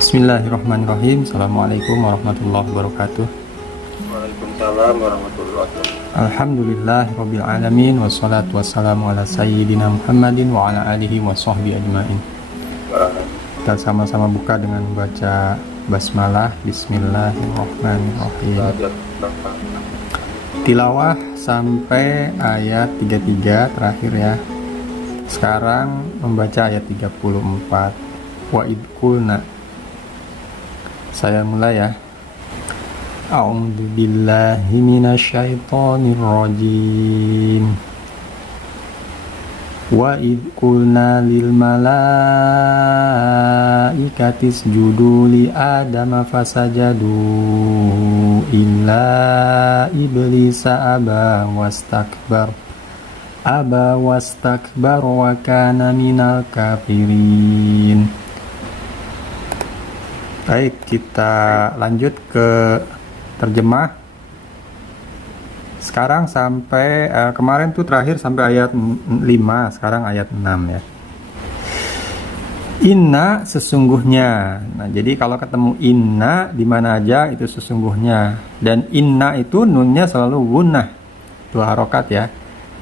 Bismillahirrahmanirrahim. Assalamualaikum warahmatullahi wabarakatuh. Waalaikumsalam warahmatullahi wabarakatuh. Alhamdulillahirabbil alamin wassalatu wassalamu ala sayyidina Muhammadin wa ala alihi wa sahbihi ajmain. Kita sama-sama buka dengan membaca basmalah. Bismillahirrahmanirrahim. Tilawah sampai ayat 33 terakhir ya. Sekarang membaca ayat 34. Wa idkulna. Saya mulai ya. A'udzu billahi minasyaitonir rajim. Wa id qulna lil malaikati isjudu li adama fasajadu illa iblisa aba wastakbar wa kana minal kafirin. Baik, kita lanjut ke terjemah. Sekarang sampai kemarin tuh terakhir sampai ayat 5, sekarang ayat 6 ya. Inna sesungguhnya. Nah, jadi kalau ketemu inna di mana aja itu sesungguhnya. Dan inna itu nunnya selalu gunnah. 2 harokat ya.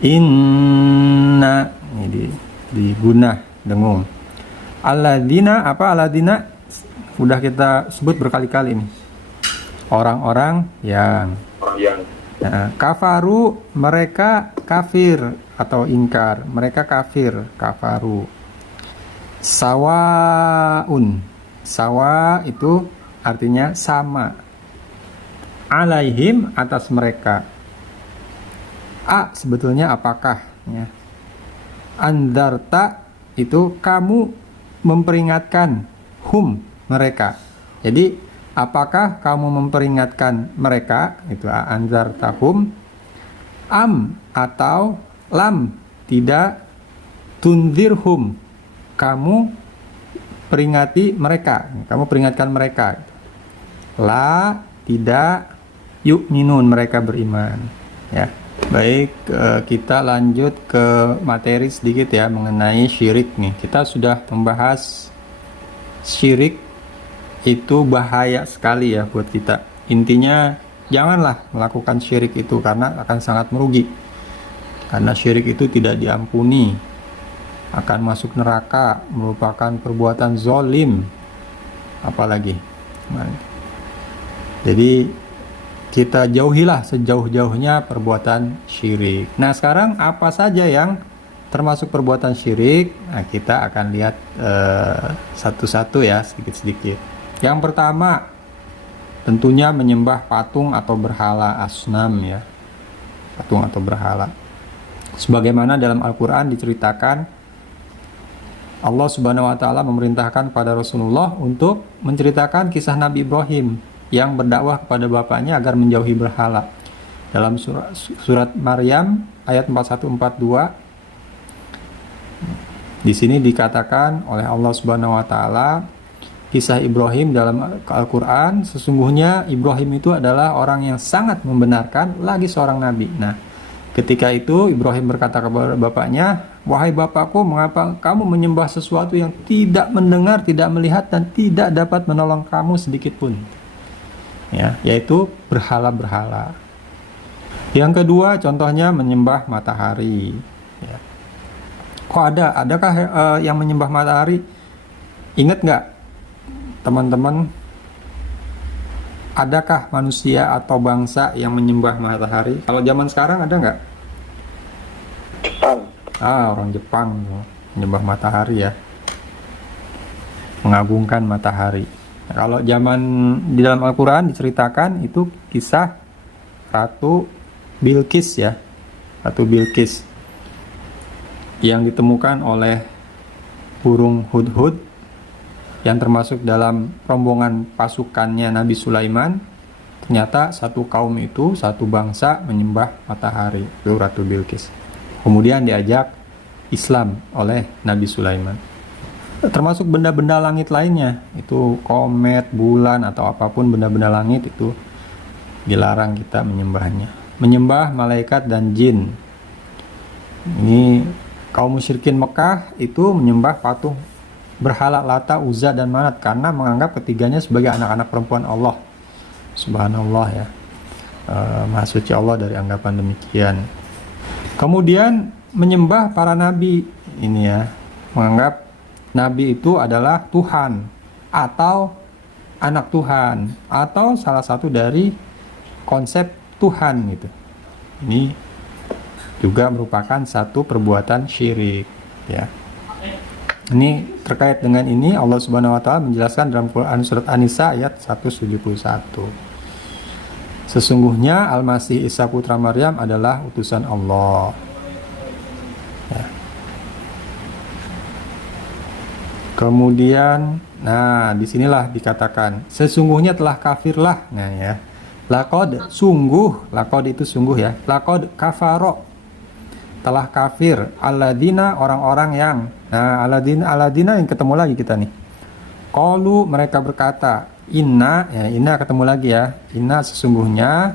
Inna ini di gunnah dengung. Alladzina apa alladzina? Udah kita sebut berkali-kali nih. Orang-orang yang kafaru, mereka kafir atau ingkar, mereka kafir, kafaru. Sawaun, sawa itu artinya sama. Alaihim, atas mereka. A sebetulnya apakah ya. Andarta itu kamu memperingatkan, hum mereka. Jadi apakah kamu memperingatkan mereka? Itu anzar tahum. Am atau lam tidak tunzirhum. Kamu peringati mereka. Kamu peringatkan mereka. La tidak yu'minun, mereka beriman. Ya. Baik, kita lanjut ke materi sedikit ya mengenai syirik nih. Kita sudah membahas syirik itu bahaya sekali ya buat kita. Intinya janganlah melakukan syirik itu karena akan sangat merugi. Karena syirik itu tidak diampuni, akan masuk neraka, merupakan perbuatan zolim. Apalagi jadi kita jauhilah sejauh-jauhnya perbuatan syirik. Nah sekarang apa saja yang termasuk perbuatan syirik? Nah kita akan lihat satu-satu ya, sedikit-sedikit. Yang pertama tentunya menyembah patung atau berhala, asnam ya, patung atau berhala. Sebagaimana dalam Al-Quran diceritakan, Allah Subhanahu Wa Taala memerintahkan pada Rasulullah untuk menceritakan kisah Nabi Ibrahim yang berdakwah kepada bapaknya agar menjauhi berhala. Dalam surat Maryam ayat 41-42, di sini dikatakan oleh Allah Subhanahu Wa Taala kisah Ibrahim dalam Al-Quran, sesungguhnya Ibrahim itu adalah orang yang sangat membenarkan, lagi seorang nabi. Nah, ketika itu Ibrahim berkata kepada bapaknya, wahai bapakku, mengapa kamu menyembah sesuatu yang tidak mendengar, tidak melihat, dan tidak dapat menolong kamu sedikit pun? Ya, yaitu berhala-berhala. Yang kedua, contohnya menyembah matahari. Ya. Kok adakah yang menyembah matahari? Ingat nggak? Teman-teman, adakah manusia atau bangsa yang menyembah matahari? Kalau zaman sekarang ada nggak? Jepang. Orang Jepang menyembah matahari ya, mengagungkan matahari. Nah, kalau zaman di dalam Al-Quran diceritakan itu kisah Ratu Bilqis ya, Ratu Bilqis yang ditemukan oleh burung hudhud yang termasuk dalam rombongan pasukannya Nabi Sulaiman. Ternyata satu kaum itu, satu bangsa menyembah matahari, itu Ratu Bilqis. Kemudian diajak Islam oleh Nabi Sulaiman. Termasuk benda-benda langit lainnya, itu komet, bulan, atau apapun benda-benda langit itu dilarang kita menyembahnya. Menyembah malaikat dan jin, ini kaum musyrikin Mekah itu menyembah patung berhala Lata, Uzza dan Manat karena menganggap ketiganya sebagai anak-anak perempuan Allah. Subhanallah ya. Maha suci Allah dari anggapan demikian. Kemudian menyembah para nabi ini ya, menganggap nabi itu adalah Tuhan atau anak Tuhan atau salah satu dari konsep Tuhan gitu. Ini juga merupakan satu perbuatan syirik ya. Ini terkait dengan ini Allah Subhanahu wa taala menjelaskan dalam Quran surat An-Nisa ayat 171. Sesungguhnya Al-Masih Isa putra Maryam adalah utusan Allah. Ya. Kemudian, nah disinilah dikatakan sesungguhnya telah kafirlah. Nah ya, laqad sungguh, laqad itu sungguh ya, laqad kafaro telah kafir alladzina orang-orang yang, nah alladzina yang ketemu lagi kita nih. Qalu mereka berkata, inna ya, inna ketemu lagi ya, inna sesungguhnya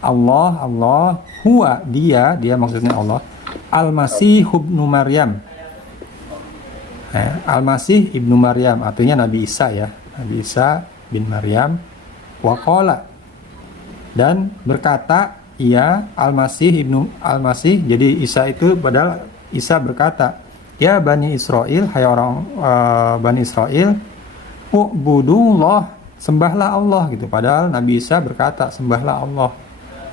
Allah huwa dia maksudnya Allah Al-Masih ibnu Maryam. Al-Masih ibnu Maryam artinya Nabi Isa ya, Nabi Isa bin Maryam. Waqala dan berkata, ia Al-Masih jadi Isa itu padahal Isa berkata, ya Bani Israel, hai orang Bani Israel, ubudullah, sembahlah Allah gitu. Padahal Nabi Isa berkata, sembahlah Allah,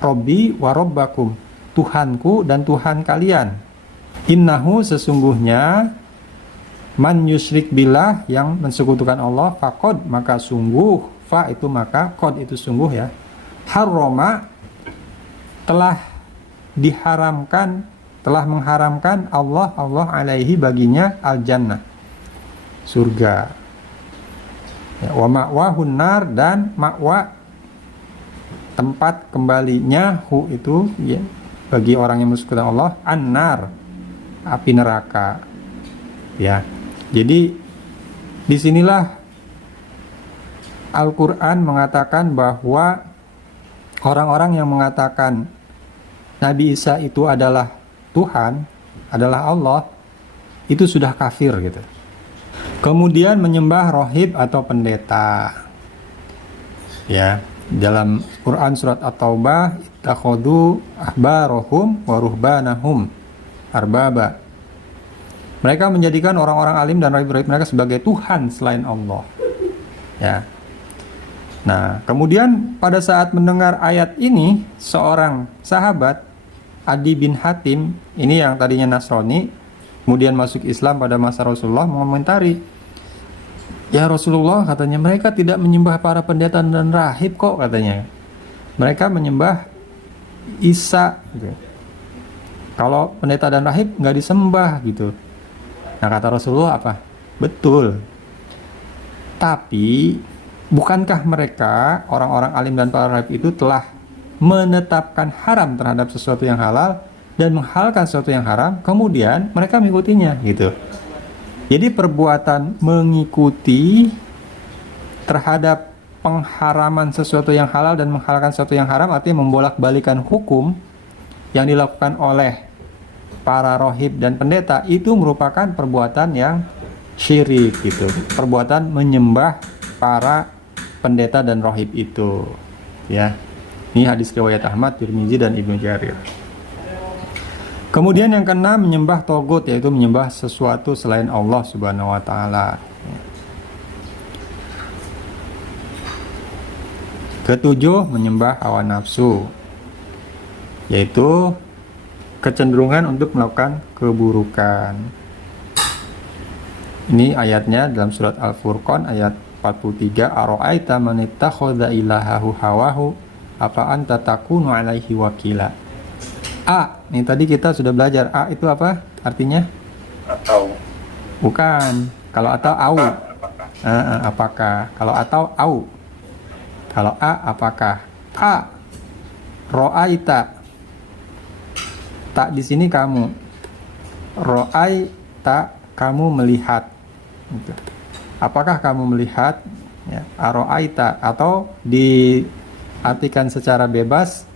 Robbi wa Robbakum, Tuhanku dan Tuhan kalian. Innahu sesungguhnya man yusyrik billah yang mensekutukan Allah, faqad maka sungguh, fa itu maka, qad itu sungguh ya, harrama telah diharamkan, telah mengharamkan Allah alaihi baginya al-jannah, surga ya, wa ma'wahun nar dan ma'wa tempat kembalinya, hu itu ya, bagi orang yang mensekutukan Allah, an-nar api neraka ya. Jadi disinilah Al-Quran mengatakan bahwa orang-orang yang mengatakan Nabi Isa itu adalah Tuhan, adalah Allah, itu sudah kafir gitu. Kemudian menyembah rohib atau pendeta. Ya, dalam Quran surat At-Taubah, ittakhadhu ahbarahum wa ruhbanahum arbaba. Mereka menjadikan orang-orang alim dan rahib-rahib mereka sebagai Tuhan selain Allah. Ya. Nah, kemudian pada saat mendengar ayat ini, seorang sahabat Adi bin Hatim, ini yang tadinya Nasrani, kemudian masuk Islam pada masa Rasulullah, mengomentari, ya Rasulullah, katanya, mereka tidak menyembah para pendeta dan rahib kok, katanya. Mereka menyembah Isa gitu. Kalau pendeta dan rahib nggak disembah gitu. Nah, kata Rasulullah apa? Betul. Tapi bukankah mereka, orang-orang alim dan para rahib itu telah menetapkan haram terhadap sesuatu yang halal dan menghalalkan sesuatu yang haram, kemudian mereka mengikutinya gitu. Jadi perbuatan mengikuti terhadap pengharaman sesuatu yang halal dan menghalalkan sesuatu yang haram artinya membolak-balikan hukum yang dilakukan oleh para rohib dan pendeta, itu merupakan perbuatan yang syirik gitu. Perbuatan menyembah para pendeta dan rohib itu ya. Ini hadis riwayat Ahmad, Tirmizi dan Ibnu Jarir. Kemudian yang keenam, menyembah togut, yaitu menyembah sesuatu selain Allah Subhanahu wa taala. Ketujuh, menyembah hawa nafsu, yaitu kecenderungan untuk melakukan keburukan. Ini ayatnya dalam surat Al-Furqan ayat 43, ara'aita man ittakhadha ilahahu hawahu apa anta takunu alaihi wakila. A, ini tadi kita sudah belajar. A itu apa artinya? Atau. Bukan. Kalau atau au. Apakah. Kalau atau au. Kalau A, apakah. A, ro'aita. Tak di sini kamu. Ro'aita, kamu melihat. Gitu. Apakah kamu melihat? Ya, aro'aita, atau diartikan secara bebas,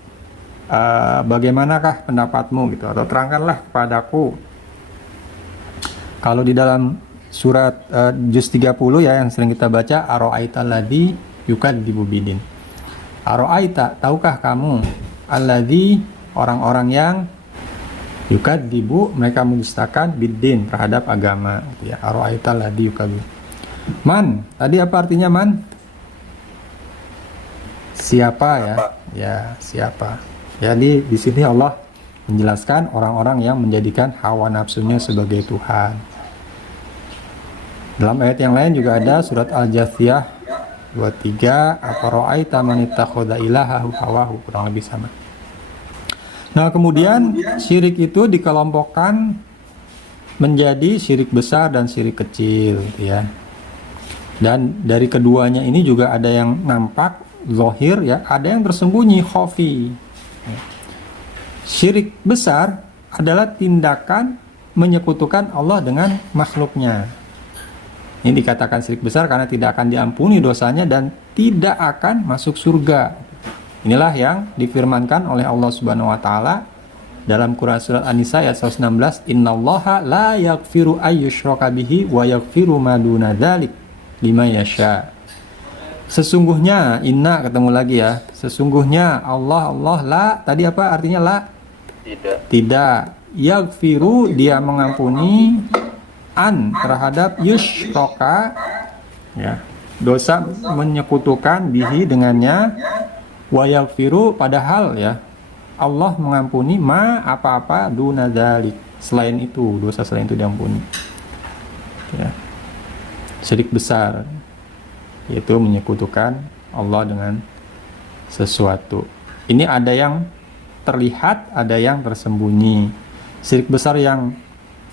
bagaimanakah pendapatmu gitu, atau terangkanlah kepadaku. Kalau di dalam surat juz 30 ya yang sering kita baca, ara'aita alladzi yukadzibu bidin. Ara'aita, tahukah kamu, alladzi, orang-orang yang yukadzibu, mereka mendustakan bidin, terhadap agama gitu ya. Ara'aita alladzi yukadzibu. Man, tadi apa artinya man? Siapa ya? Ya, siapa. Jadi di sini Allah menjelaskan orang-orang yang menjadikan hawa nafsunya sebagai Tuhan. Dalam ayat yang lain juga ada surat Al-Jathiyah 23, afara'aita man ittakhadha ilahahu hawahu, kurang lebih sama. Nah, kemudian syirik itu dikelompokkan menjadi syirik besar dan syirik kecil gitu ya. Dan dari keduanya ini juga ada yang nampak zahir ya, ada yang tersembunyi khafi. Syirik besar adalah tindakan menyekutukan Allah dengan makhluknya. Ini dikatakan syirik besar karena tidak akan diampuni dosanya dan tidak akan masuk surga. Inilah yang difirmankan oleh Allah Subhanahu wa taala dalam Quran surat An-Nisa ayat 116, "Innallaha la yaghfiru ayyushraka bihi wa yaghfiru ma duna dzalik liman yasha." Sesungguhnya, inna ketemu lagi ya. Sesungguhnya Allah la, tadi apa artinya la? Tidak. Yaghfiru, dia mengampuni, an, terhadap yushraka ya, dosa menyekutukan bihi dengannya, wa yaghfiru, padahal ya Allah mengampuni ma, apa-apa, duna dzalik, selain itu, dosa selain itu diampuni ya. Syirik besar yaitu menyekutukan Allah dengan sesuatu. Ini ada yang terlihat, ada yang tersembunyi. Syirik besar yang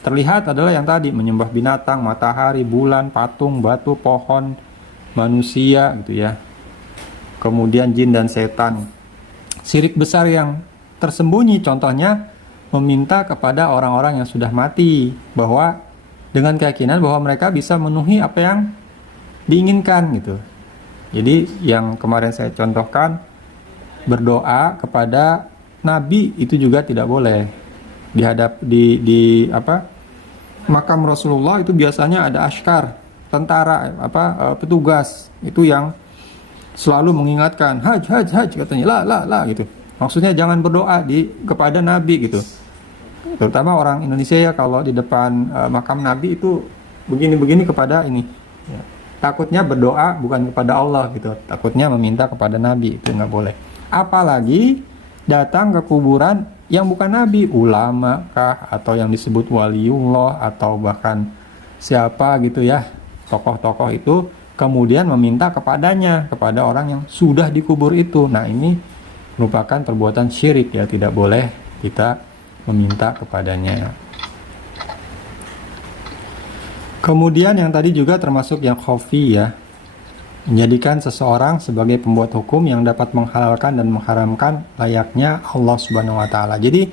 terlihat adalah yang tadi, menyembah binatang, matahari, bulan, patung, batu, pohon, manusia gitu ya. Kemudian jin dan setan. Syirik besar yang tersembunyi contohnya meminta kepada orang-orang yang sudah mati, bahwa dengan keyakinan bahwa mereka bisa memenuhi apa yang diinginkan gitu. Jadi yang kemarin saya contohkan, berdoa kepada nabi itu juga tidak boleh. Di makam Rasulullah itu biasanya ada askar, tentara, petugas itu yang selalu mengingatkan haj katanya, la gitu. Maksudnya jangan berdoa kepada nabi gitu. Terutama orang Indonesia ya, kalau di depan makam nabi itu begini kepada ini ya. Takutnya berdoa bukan kepada Allah gitu, takutnya meminta kepada nabi, itu nggak boleh. Apalagi datang ke kuburan yang bukan nabi, ulama kah, atau yang disebut waliullah, atau bahkan siapa gitu ya, tokoh-tokoh itu, kemudian meminta kepadanya, kepada orang yang sudah dikubur itu. Nah, ini merupakan perbuatan syirik ya, tidak boleh kita meminta kepadanya. Kemudian yang tadi juga termasuk yang khafi ya, menjadikan seseorang sebagai pembuat hukum yang dapat menghalalkan dan mengharamkan layaknya Allah Subhanahu wa taala. Jadi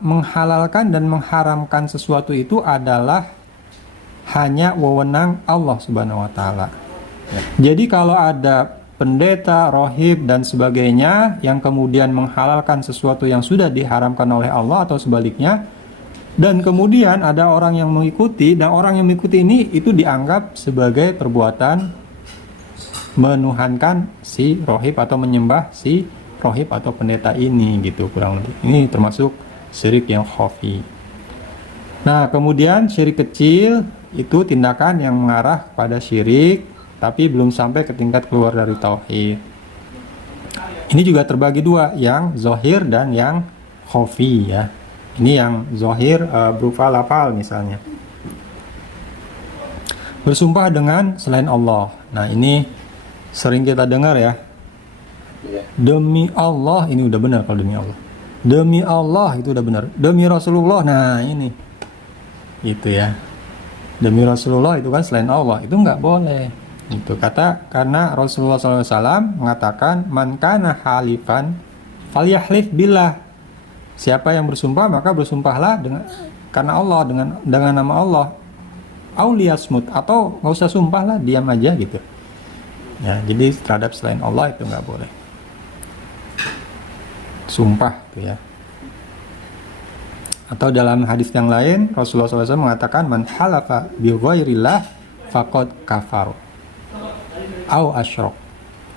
menghalalkan dan mengharamkan sesuatu itu adalah hanya wewenang Allah Subhanahu wa taala. Jadi kalau ada pendeta, rohib dan sebagainya yang kemudian menghalalkan sesuatu yang sudah diharamkan oleh Allah atau sebaliknya, dan kemudian ada orang yang mengikuti, dan orang yang mengikuti ini itu dianggap sebagai perbuatan menuhankan si rohib atau menyembah si rohib atau pendeta ini gitu, kurang lebih. Ini termasuk syirik yang khafi. Nah, kemudian syirik kecil itu tindakan yang mengarah pada syirik tapi belum sampai ke tingkat keluar dari tauhid. Ini juga terbagi dua, yang zahir dan yang khafi ya. Ini yang zahir berupa lafal misalnya, bersumpah dengan selain Allah. Nah, ini sering kita dengar ya. Demi Allah, ini udah benar kalau demi Allah. Demi Allah itu udah benar. Demi Rasulullah, nah ini gitu ya. Demi Rasulullah itu kan selain Allah, itu nggak boleh. Itu karena Rasulullah SAW mengatakan, man kana halifan falyahlif billah. Siapa yang bersumpah maka bersumpahlah karena Allah, dengan nama Allah. Auliyasmut, atau nggak usah sumpah lah, diam aja gitu. Ya, jadi terhadap selain Allah itu nggak boleh sumpah gitu ya. Atau dalam hadis yang lain Rasulullah SAW mengatakan man halafa bi ghairillah faqad kafar au asyrok,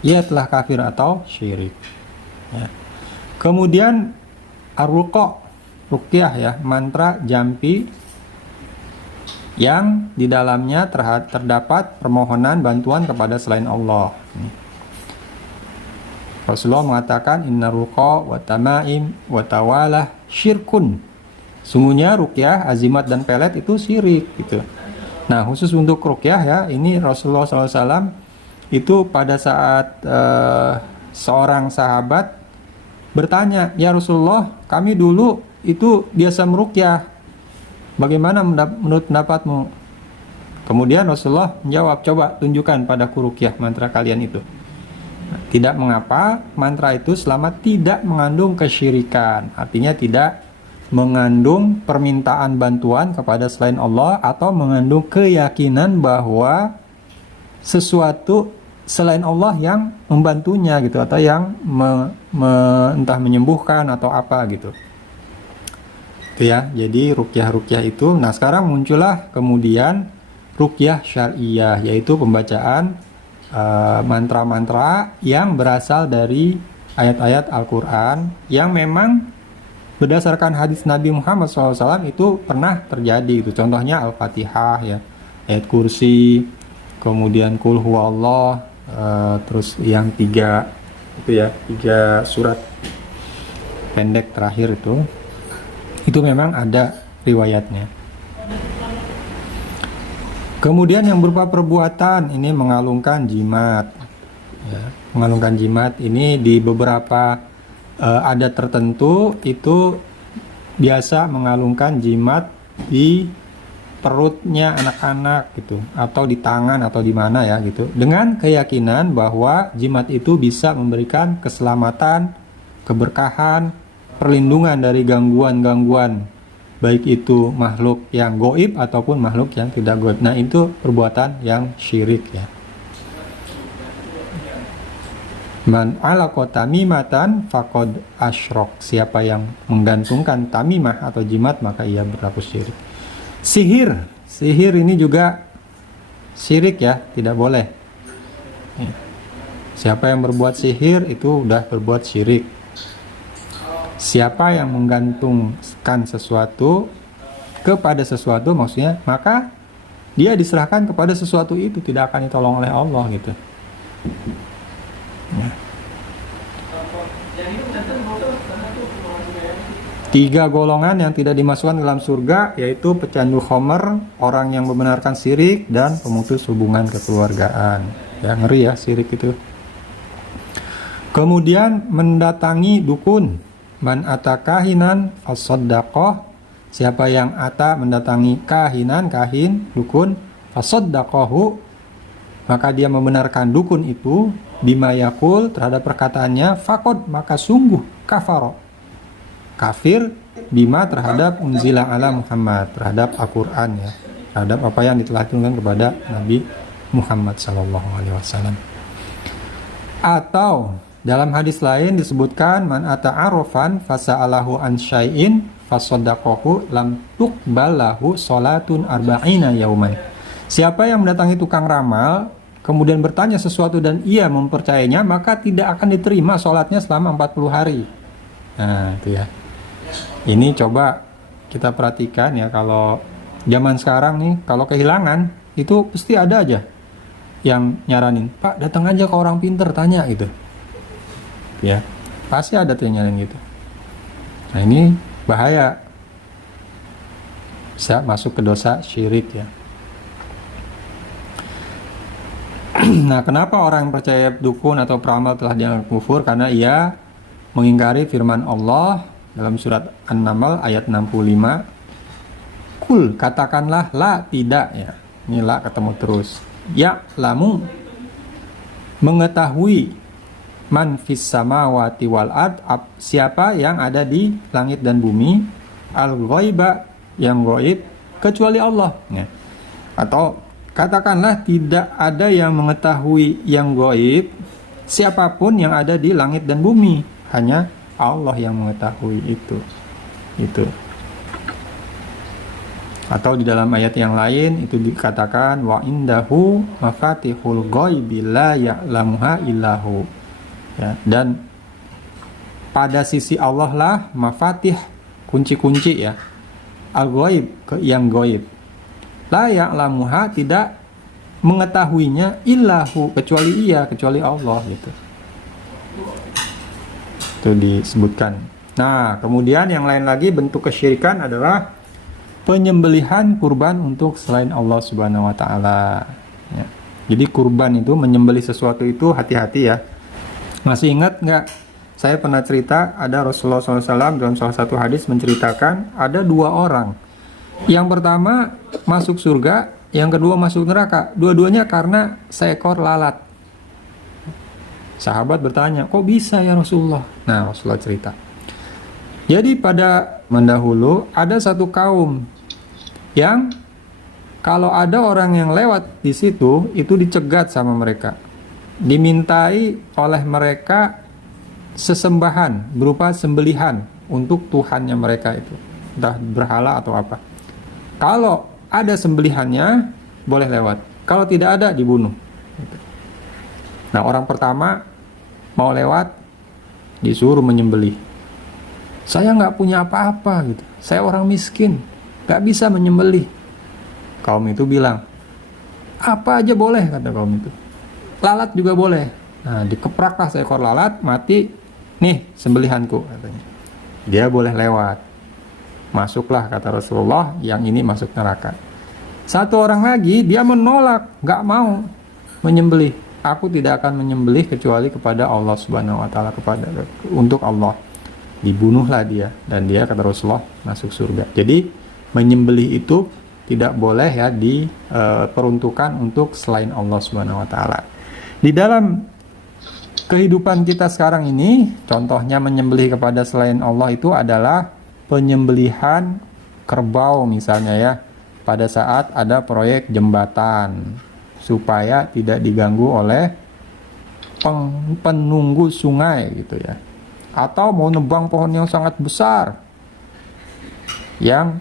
ia telah kafir atau syirik. Ya. Kemudian ar-ruqa, ruqyah ya, mantra jampi yang di dalamnya terdapat permohonan bantuan kepada selain Allah. Rasulullah mengatakan inna ruqa wa tamaim wa tawalah syirkun. Sungguhnya ruqyah, azimat dan pelet itu syirik gitu. Nah, khusus untuk ruqyah ya, ini Rasulullah SAW itu pada saat seorang sahabat bertanya, "Ya Rasulullah, kami dulu itu biasa meruqyah. Bagaimana menurut pendapatmu?" Kemudian Rasulullah menjawab, "Coba tunjukkan padaku ruqyah mantra kalian itu." Tidak mengapa mantra itu selama tidak mengandung kesyirikan, artinya tidak mengandung permintaan bantuan kepada selain Allah atau mengandung keyakinan bahwa sesuatu selain Allah yang membantunya gitu, atau yang entah menyembuhkan atau apa gitu. Itu ya, jadi ruqyah-ruqyah itu. Nah, sekarang muncullah kemudian ruqyah syariah, yaitu pembacaan mantra-mantra yang berasal dari ayat-ayat Al-Quran yang memang berdasarkan hadis Nabi Muhammad SAW itu pernah terjadi gitu. Contohnya Al-Fatihah ya, ayat kursi, kemudian Qul huwallah, terus yang 3 itu ya, 3 surat pendek terakhir itu memang ada riwayatnya. Kemudian yang berupa perbuatan ini mengalungkan jimat ya. Mengalungkan jimat ini di beberapa adat tertentu itu biasa mengalungkan jimat di perutnya anak-anak gitu, atau di tangan atau di mana ya gitu, dengan keyakinan bahwa jimat itu bisa memberikan keselamatan, keberkahan, perlindungan dari gangguan-gangguan, baik itu makhluk yang goib ataupun makhluk yang tidak goib. Nah, itu perbuatan yang syirik ya. Man alaqa tamimatan faqad asyrok, siapa yang menggantungkan tamimah atau jimat maka ia berlaku syirik. Sihir ini juga syirik ya, tidak boleh. Siapa yang berbuat sihir itu udah berbuat syirik. Siapa yang menggantungkan sesuatu kepada sesuatu, maksudnya maka dia diserahkan kepada sesuatu itu, tidak akan ditolong oleh Allah gitu ya. 3 golongan yang tidak dimasukkan dalam surga, yaitu pecandu khamr, orang yang membenarkan syirik, dan pemutus hubungan kekeluargaan ya. Ngeri ya syirik itu. Kemudian mendatangi dukun, man ata kahinan fasaddaqah, siapa yang ata mendatangi kahinan, kahin, dukun, fasaddaqahu, maka dia membenarkan dukun itu, bima yakul, terhadap perkataannya, faqad, maka sungguh kafaro, kafir, bima, terhadap unzila ala Muhammad, terhadap Al-Quran ya, terhadap apa yang telah diturunkan kepada Nabi Muhammad SAW. Atau dalam hadis lain disebutkan, man ata'arofan fasa'alahu an syai'in fasaddaqahu lam tuqbalahu salatun arba'ina yauman. Siapa yang mendatangi tukang ramal kemudian bertanya sesuatu dan ia mempercayainya, maka tidak akan diterima sholatnya selama 40 hari. Nah, itu ya. Ini coba kita perhatikan ya, kalau zaman sekarang nih, kalau kehilangan itu pasti ada aja yang nyaranin, "Pak, datang aja ke orang pinter, tanya," gitu. Ya, pasti ada tuh yang nyaranin gitu. Nah, ini bahaya. Bisa masuk ke dosa syirik ya. Nah, kenapa orang yang percaya dukun atau peramal telah dianggap kufur? Karena ia mengingkari firman Allah dalam surat An-Naml ayat 65. Kul, katakanlah, la, tidak ya. Ini la ketemu terus. Ya, lamu, mengetahui, man fis samawati wal ard, siapa yang ada di langit dan bumi, al-ghaiba, yang gaib, kecuali Allah ya. Atau katakanlah, tidak ada yang mengetahui yang gaib, siapapun yang ada di langit dan bumi, hanya Allah yang mengetahui itu. Atau di dalam ayat yang lain itu dikatakan wa indahu mafatihul ghaibi la ya'lamuha illahu. Ya, dan pada sisi Allah lah mafatih, kunci-kunci ya. Al-ghaib, yang ghaib. La ya'lamuha, tidak mengetahuinya illahu, kecuali ia, kecuali Allah gitu. Itu disebutkan. Nah, kemudian yang lain lagi bentuk kesyirikan adalah penyembelihan kurban untuk selain Allah Subhanahu wa taala. Ya. Jadi kurban itu, menyembelih sesuatu itu hati-hati ya. Masih ingat nggak? Saya pernah cerita ada Rasulullah SAW dalam salah satu hadis menceritakan ada 2 orang. Yang pertama masuk surga, yang kedua masuk neraka. Dua-duanya karena seekor lalat. Sahabat bertanya, kok bisa ya Rasulullah? Nah, Rasulullah cerita. Jadi pada mendahulu ada satu kaum yang kalau ada orang yang lewat di situ itu dicegat sama mereka, dimintai oleh mereka sesembahan berupa sembelihan untuk Tuhannya mereka itu, entah berhala atau apa. Kalau ada sembelihannya boleh lewat, kalau tidak ada dibunuh. Nah, orang pertama mau lewat disuruh menyembelih. Saya nggak punya apa-apa gitu, saya orang miskin, nggak bisa menyembelih. Kaum itu bilang, apa aja boleh, kata kaum itu. Lalat juga boleh. Nah, dikepraklah seekor lalat, mati, nih sembelihanku, katanya. Dia boleh lewat. Masuklah, kata Rasulullah, yang ini masuk neraka. Satu orang lagi, dia menolak, nggak mau menyembelih. Aku tidak akan menyembelih kecuali kepada Allah Subhanahu wa taala, untuk Allah. Dibunuhlah dia, dan dia, kata Rasulullah, masuk surga. Jadi menyembelih itu tidak boleh ya diperuntukkan untuk selain Allah Subhanahu wa taala. Di dalam kehidupan kita sekarang ini, contohnya menyembelih kepada selain Allah itu adalah penyembelihan kerbau misalnya ya, pada saat ada proyek jembatan supaya tidak diganggu oleh penunggu sungai gitu ya. Atau mau nebang pohon yang sangat besar yang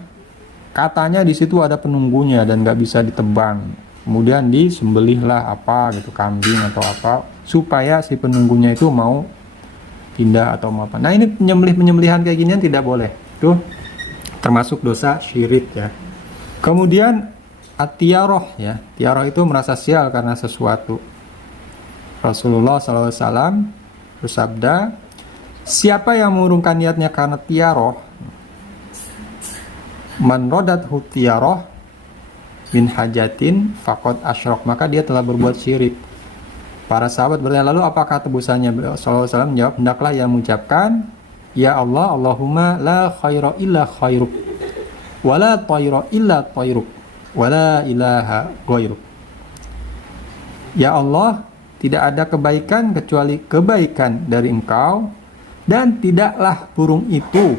katanya di situ ada penunggunya dan nggak bisa ditebang, kemudian disembelihlah apa gitu, kambing atau apa, supaya si penunggunya itu mau pindah atau mau apa. Nah, ini penyembelihan kayak ginian tidak boleh, itu termasuk dosa syirik ya. Kemudian at-tiyaroh ya, tiyaroh itu merasa sial karena sesuatu. Rasulullah SAW bersabda, siapa yang mengurungkan niatnya karena tiyaroh, man rodathu tiyaroh min hajatin faqad asyrok, maka dia telah berbuat syirik. Para sahabat bertanya, lalu apakah tebusannya? Beliau sallallahu alaihi wasallam menjawab, hendaklah ia mengucapkan, ya Allah, Allahumma la khaira illa khairuk, wa la tayra illa tayruk, wa la ilaha ghairuk. Ya Allah, tidak ada kebaikan kecuali kebaikan dari Engkau, dan tidaklah burung itu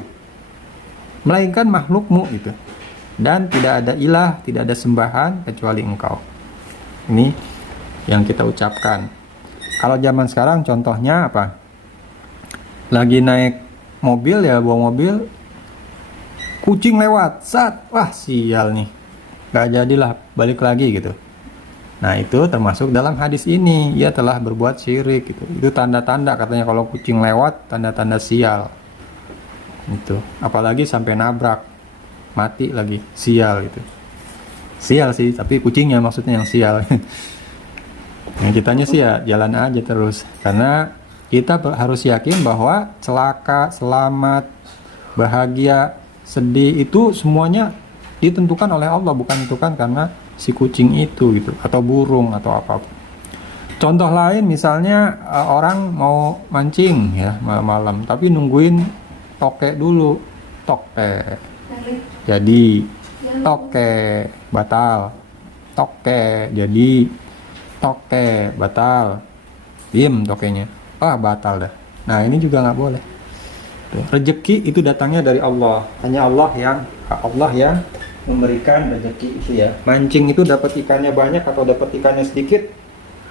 melainkan makhlukmu itu, dan tidak ada ilah, tidak ada sembahan kecuali Engkau. Ini yang kita ucapkan. Kalau zaman sekarang contohnya apa? Lagi naik mobil ya, bawa mobil, kucing lewat, wah sial nih, gak jadilah balik lagi gitu. Nah, itu termasuk dalam hadis ini, ia telah berbuat syirik gitu. Itu tanda-tanda katanya kalau kucing lewat, tanda-tanda sial. Itu, apalagi sampai nabrak, mati lagi, sial gitu. Sial sih, tapi kucingnya maksudnya yang sial. Yang kitanya sih ya jalan aja terus, karena kita harus yakin bahwa celaka, selamat, bahagia, sedih itu semuanya ditentukan oleh Allah, bukan ditentukan karena si kucing itu gitu, atau burung atau apapun. Contoh lain misalnya orang mau mancing ya malam-malam, tapi nungguin toke dulu, toke jadi toke batal, toke jadi toke batal, diem tokenya, batal dah. Nah, ini juga nggak boleh. Rezeki itu datangnya dari Allah, hanya Allah yang memberikan rezeki itu ya. Mancing itu dapat ikannya banyak atau dapat ikannya sedikit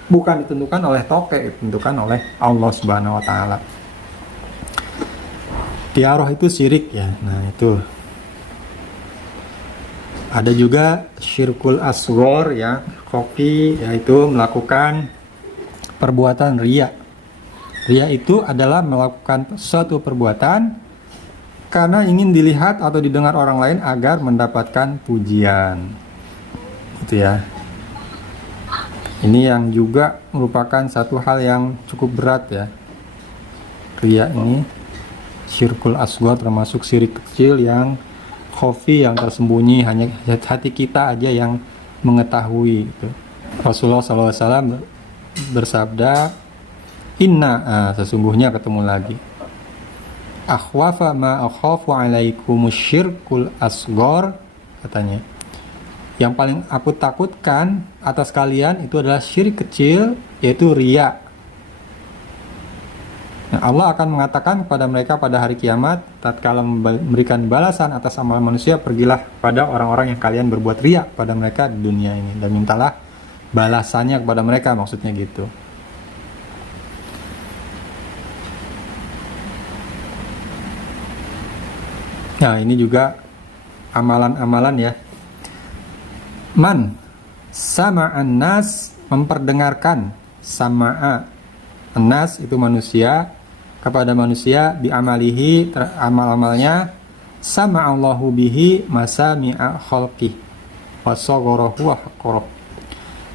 bukan ditentukan oleh toke, ditentukan oleh Allah Subhanahu wa taala. Tiyaroh itu syirik ya. Nah, itu Ada juga syirkul asghar ya, khafi, yaitu melakukan perbuatan riya. Riya itu adalah melakukan suatu perbuatan karena ingin dilihat atau didengar orang lain agar mendapatkan pujian. Itu ya. Ini yang juga merupakan satu hal yang cukup berat ya. Riya ini syirkul asghar, termasuk syirik kecil yang khafi, yang tersembunyi, hanya hati kita aja yang mengetahui itu. Rasulullah SAW bersabda, sesungguhnya ketemu lagi, akhwafa ma akhafu alaikumus syirkul asghar, katanya, yang paling aku takutkan atas kalian itu adalah syirik kecil, yaitu riya. Nah, Allah akan mengatakan kepada mereka pada hari kiamat, tatkala memberikan balasan atas amal manusia, pergilah pada orang-orang yang kalian berbuat riya pada mereka di dunia ini, dan mintalah balasannya kepada mereka, maksudnya gitu. Nah, ini juga amalan-amalan ya. Man sama'an nas, memperdengarkan, sama'a nas itu manusia, kepada manusia, bi amalihi, amal-amalnya, sama'allahu bihi masami'a khalqih wa sagharahu wa haqqarahu.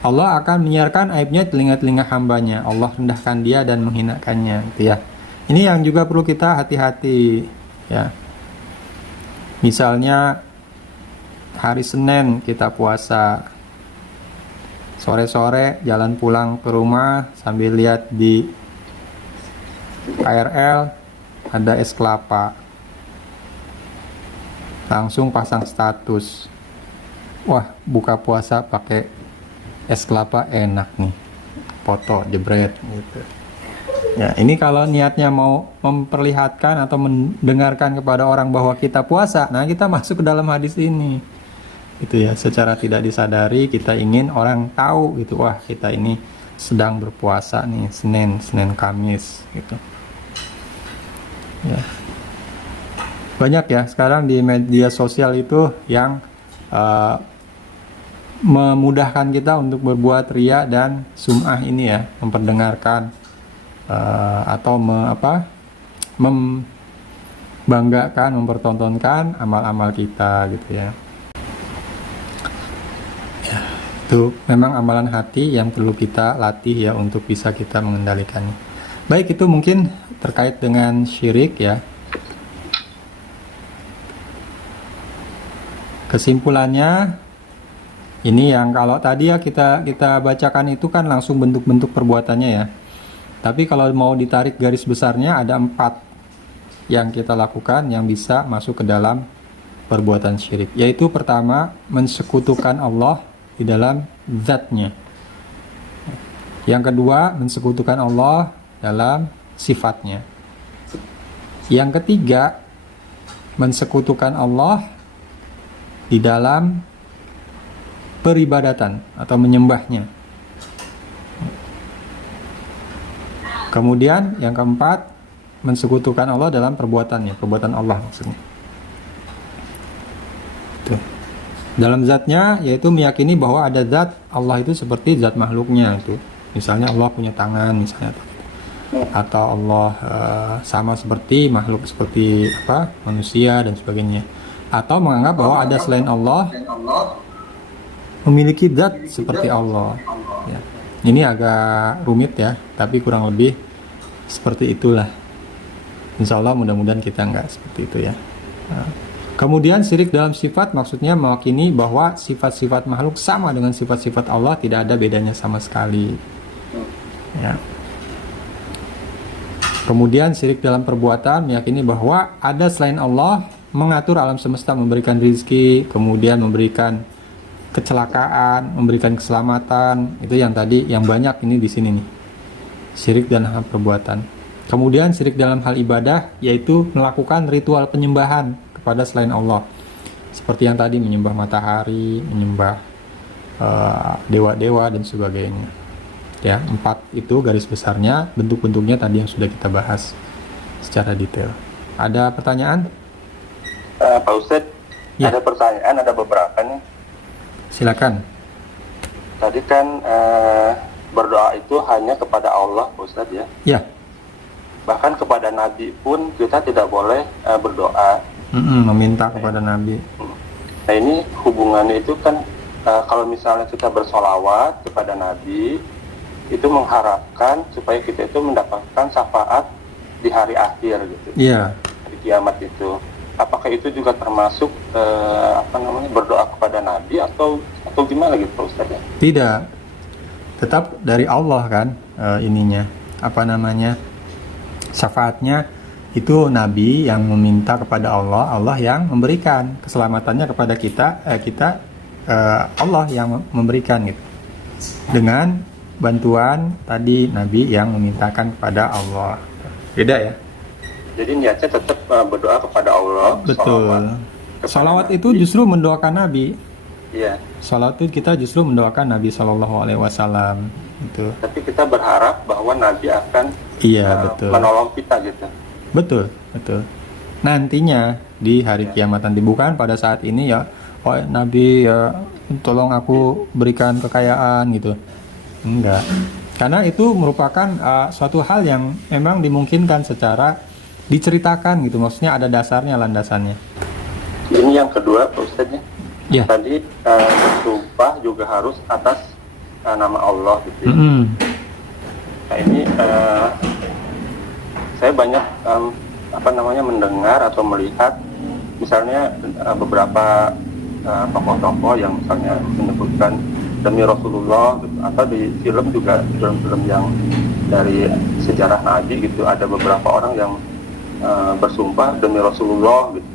Allah akan menyiarkan aibnya telinga-telinga hambanya. Allah rendahkan dia dan menghinakannya, gitu ya. Ini yang juga perlu kita hati-hati ya. Misalnya hari Senin kita puasa, sore-sore jalan pulang ke rumah sambil lihat di KRL ada es kelapa, langsung pasang status, wah buka puasa pakai es kelapa enak nih, foto jebret gitu. Ya, ini kalau niatnya mau memperlihatkan atau mendengarkan kepada orang bahwa kita puasa, nah kita masuk ke dalam hadis ini. Gitu ya, secara tidak disadari kita ingin orang tahu gitu, wah kita ini sedang berpuasa nih, Senin Kamis gitu. Ya. Banyak ya sekarang di media sosial itu yang memudahkan kita untuk berbuat riya dan sum'ah ini ya, memperdengarkan atau membanggakan, mempertontonkan amal-amal kita gitu ya. Itu memang amalan hati yang perlu kita latih ya untuk bisa kita mengendalikannya. Baik, itu mungkin terkait dengan syirik ya. Kesimpulannya ini yang kalau tadi ya kita bacakan itu kan langsung bentuk-bentuk perbuatannya ya. Tapi kalau mau ditarik garis besarnya ada 4 yang kita lakukan yang bisa masuk ke dalam perbuatan syirik. Yaitu pertama, mensekutukan Allah di dalam zatnya. Yang kedua, mensekutukan Allah dalam sifatnya. Yang ketiga, mensekutukan Allah di dalam peribadatan atau menyembahnya. Kemudian yang keempat, mensekutukan Allah dalam perbuatannya, perbuatan Allah maksudnya. Tuh. Dalam zatnya, yaitu meyakini bahwa ada zat Allah itu seperti zat makhluknya itu. Misalnya Allah punya tangan misalnya, atau Allah sama seperti makhluk seperti manusia dan sebagainya. Atau menganggap bahwa ada selain Allah memiliki zat seperti Allah. Ya. Ini agak rumit ya, tapi kurang lebih seperti itulah. Insya Allah mudah-mudahan kita nggak seperti itu ya. Nah, kemudian syirik dalam sifat maksudnya meyakini bahwa sifat-sifat makhluk sama dengan sifat-sifat Allah, tidak ada bedanya sama sekali. Ya. Kemudian syirik dalam perbuatan meyakini bahwa ada selain Allah mengatur alam semesta, memberikan rizki, kemudian memberikan kecelakaan, memberikan keselamatan. Itu yang tadi, yang banyak ini di sini nih. Syirik dalam hal perbuatan. Kemudian syirik dalam hal ibadah, yaitu melakukan ritual penyembahan kepada selain Allah. Seperti yang tadi, menyembah matahari, menyembah dewa-dewa dan sebagainya. Ya, 4 itu garis besarnya, bentuk-bentuknya tadi yang sudah kita bahas secara detail. Ada pertanyaan? Pak Ustadz, ya. Ada pertanyaan, ada beberapa nih. Silakan. Tadi kan berdoa itu hanya kepada Allah, Pak Ustadz ya. Ya. Bahkan kepada Nabi pun kita tidak boleh berdoa. Meminta kepada Nabi. Nah ini hubungannya itu kan kalau misalnya kita bersolawat kepada Nabi, itu mengharapkan supaya kita itu mendapatkan syafaat di hari akhir gitu. Iya. Di kiamat itu. Apakah itu juga termasuk berdoa kepada Nabi atau gimana gitu Pak Ustadz ya? Tidak. Tetap dari Allah kan syafaatnya itu Nabi yang meminta kepada Allah, Allah yang memberikan keselamatannya kepada kita, Allah yang memberikan gitu. Dengan bantuan tadi Nabi yang memintakan kepada Allah. Beda ya? Jadi niatnya tetap berdoa kepada Allah. Betul. Salawat itu justru mendoakan Nabi. Iya. Salawat itu kita justru mendoakan Nabi Shallallahu Alaihi Wasallam. Itu. Tapi kita berharap bahwa Nabi akan menolong kita gitu. Betul. Nantinya di hari kiamat nanti, bukan pada saat ini ya. Oh Nabi ya, tolong aku berikan kekayaan gitu. Enggak. Karena itu merupakan suatu hal yang memang dimungkinkan secara diceritakan gitu, maksudnya ada dasarnya, landasannya. Ini yang kedua Pak Ustadz ya. Ya. Tadi bersumpah juga harus atas nama Allah gitu ya. Nah ini saya banyak mendengar atau melihat misalnya beberapa tokoh-tokoh yang misalnya menyebutkan demi Rasulullah gitu, atau di film juga, film-film yang dari sejarah Nabi gitu, ada beberapa orang yang bersumpah demi Rasulullah gitu.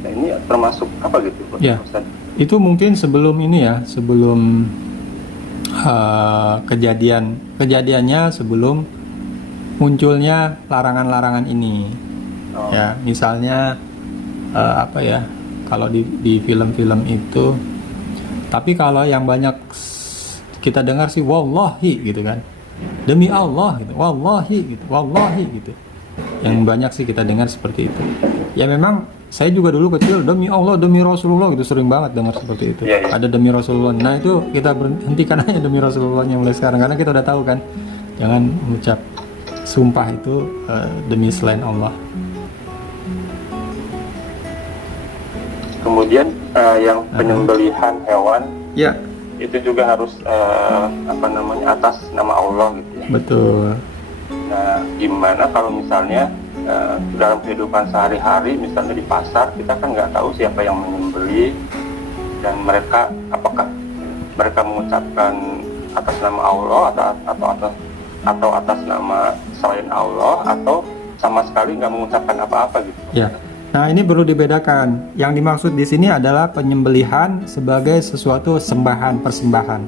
Nah ini termasuk apa gitu Pak Ustadz? Itu mungkin sebelum kejadiannya sebelum munculnya larangan-larangan ini. Ya, misalnya kalau di film-film itu, tapi kalau yang banyak kita dengar sih wallahi gitu kan. Demi Allah gitu. Wallahi gitu. Yang banyak sih kita dengar seperti itu. Ya memang saya juga dulu kecil demi Allah, demi Rasulullah gitu, sering banget dengar seperti itu. Ada demi Rasulullah. Nah itu kita berhentikan aja demi Rasulullahnya mulai sekarang, karena kita udah tahu kan, jangan mengucap sumpah itu demi selain Allah. Kemudian yang penyembelihan hewan, itu juga harus atas nama Allah gitu ya. Betul. Nah, gimana kalau misalnya dalam kehidupan sehari-hari, misalnya di pasar, kita kan nggak tahu siapa yang menyembelih, dan apakah mereka mengucapkan atas nama Allah atau atas nama selain Allah, atau sama sekali nggak mengucapkan apa-apa gitu. Ya. Nah ini perlu dibedakan. Yang dimaksud di sini adalah penyembelihan sebagai sesuatu persembahan.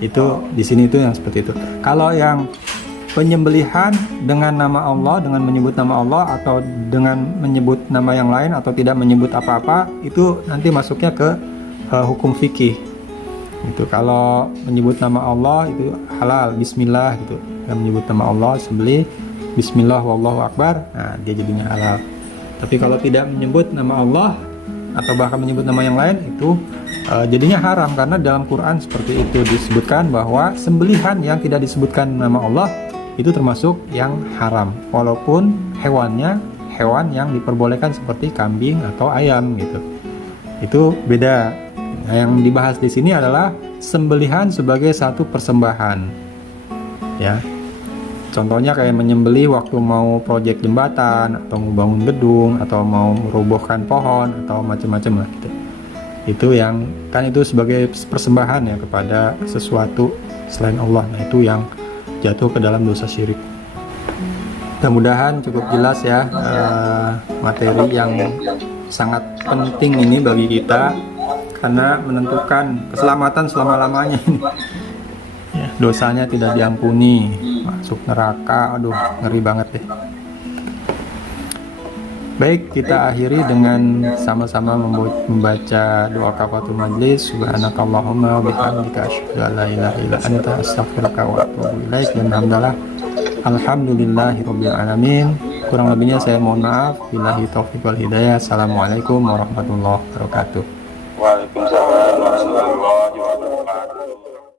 Itu di sini itu yang seperti itu. Kalau yang penyembelihan dengan nama Allah, dengan menyebut nama Allah, atau dengan menyebut nama yang lain, atau tidak menyebut apa-apa, itu nanti masuknya ke hukum fikih. Itu kalau menyebut nama Allah itu halal, bismillah gitu. Kalau menyebut nama Allah, sembelih bismillah wallahu akbar, nah dia jadinya halal. Tapi kalau tidak menyebut nama Allah atau bahkan menyebut nama yang lain, itu jadinya haram, karena dalam Quran seperti itu disebutkan bahwa sembelihan yang tidak disebutkan nama Allah itu termasuk yang haram, walaupun hewannya hewan yang diperbolehkan seperti kambing atau ayam gitu. Itu beda. Nah, yang dibahas di sini adalah sembelihan sebagai satu persembahan. Ya. Contohnya kayak menyembelih waktu mau proyek jembatan, atau mau bangun gedung, atau mau merobohkan pohon, atau macam-macam lah gitu. Itu yang kan itu sebagai persembahan ya kepada sesuatu selain Allah. Nah itu yang jatuh ke dalam dosa syirik. Mudah-mudahan cukup jelas ya materi yang sangat penting ini bagi kita, karena menentukan keselamatan selama-lamanya ini. Ya, dosanya tidak diampuni, masuk neraka, aduh ngeri banget deh. Baik, kita akhiri dengan sama-sama membaca doa kafaratul majlis. Subhanakallahumma bihamdika asyhadu an la ilaha illa anta astaghfiruka wa atubu ilaik. Alhamdulillahirabbil alamin. Kurang lebihnya saya mohon maaf. Billahi taufiq wal hidayah. Assalamualaikum warahmatullahi wabarakatuh.